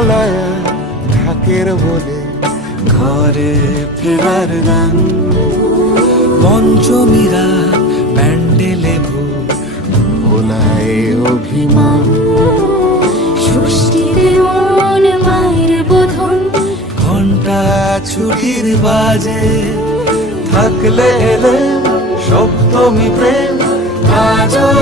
হিমালয়া ঢাকের বলে ঘরে ফেরার গান পঞ্চমীরা প্যান্ডেলে ভোর ভোলায় অভিমান ষষ্ঠীতে মন মায়ের বোধন ঘন্টা ছুটির বাজে থাকলে এলে সপ্তমী প্রেম কাজল